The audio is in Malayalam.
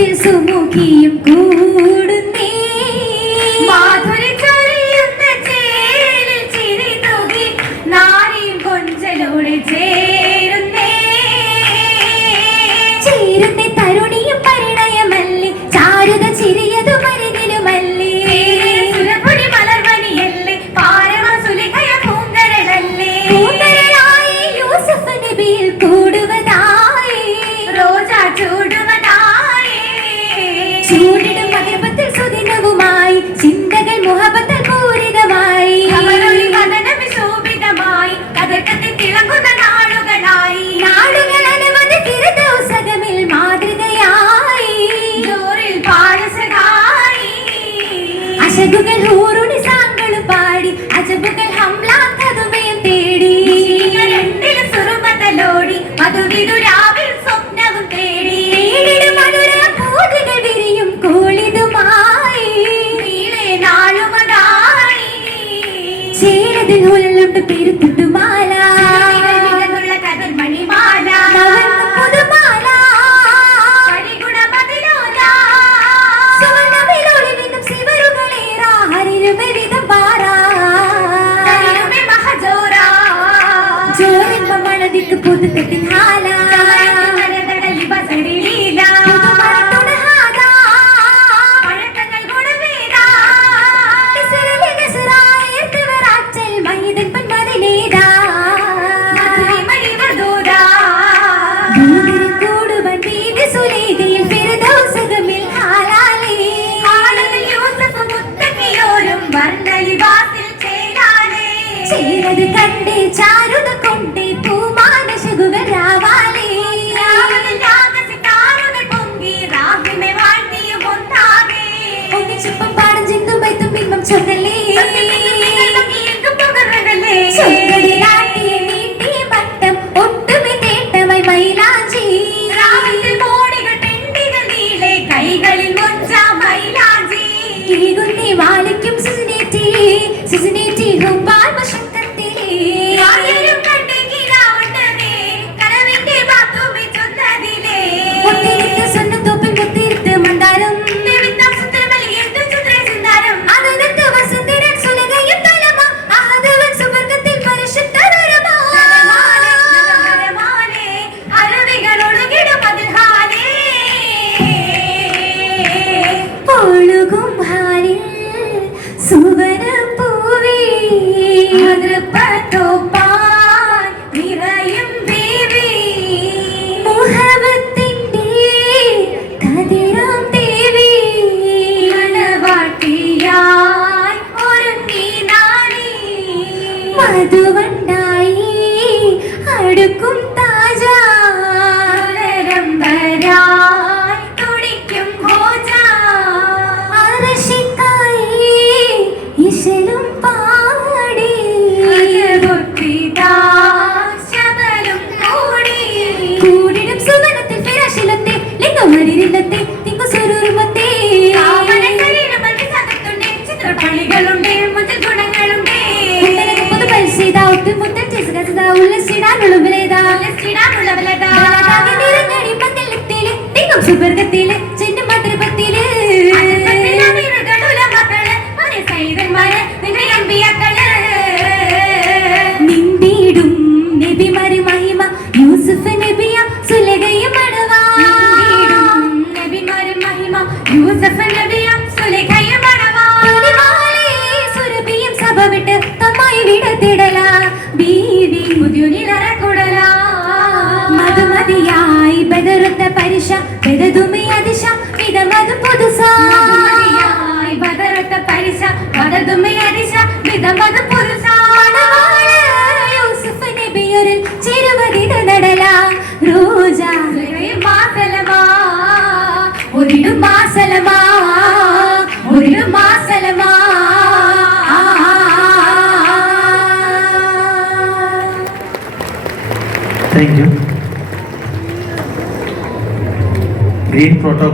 സുഖത്തിൽ സുമുഖിയും കൂടുന്നേ. മാധുരിച്ചൊരിയുന്ന ചിരി തുകി നാരിയും കൊഞ്ചലോടെ ചേ അജകുകൾ ഊറുടി സാങ്കൾ പാടി അജകുകൾ ഹംലാത്തതുമയും തേടി. രണ്ടിലും സുറുമതലോടി മധുവിരു രാവിൽ സ്വപ്നവും തേടി. മധുര പൂതികൾ വിരിയും കൂളിതുമായി. നാളുമതായി ചേരതിൽ ഉള്ളുണ്ട് പെരുത്തിട്ടു उद्भट झाला ചേരാതെ കണ്ടേ ചാരു ശരീരത്തെ തിങ്ങു സ്വരൂപത്തെ. ചിത്രപ്പണികളുണ്ട് മുതൽ ഗുണങ്ങളുണ്ട്. മുതൽ പരിശീതാവത്ത് മുതൽ ചെസുകസത ഉല്ലസിടാനുള്ളവലേതാ ഉല്ലസിടാനുള്ളവലേതാ നിറങ്ങടി പക്കലത്തിലെ തിങ്ങും സുവർഗത്തിലെ ഭീതി മുതിയുനിലറക്കുടല മധുമതിയായി ബെതറുത്ത പരിശ ബെതതുമി അതിശ ഇതമതു Thank you. Green protocol.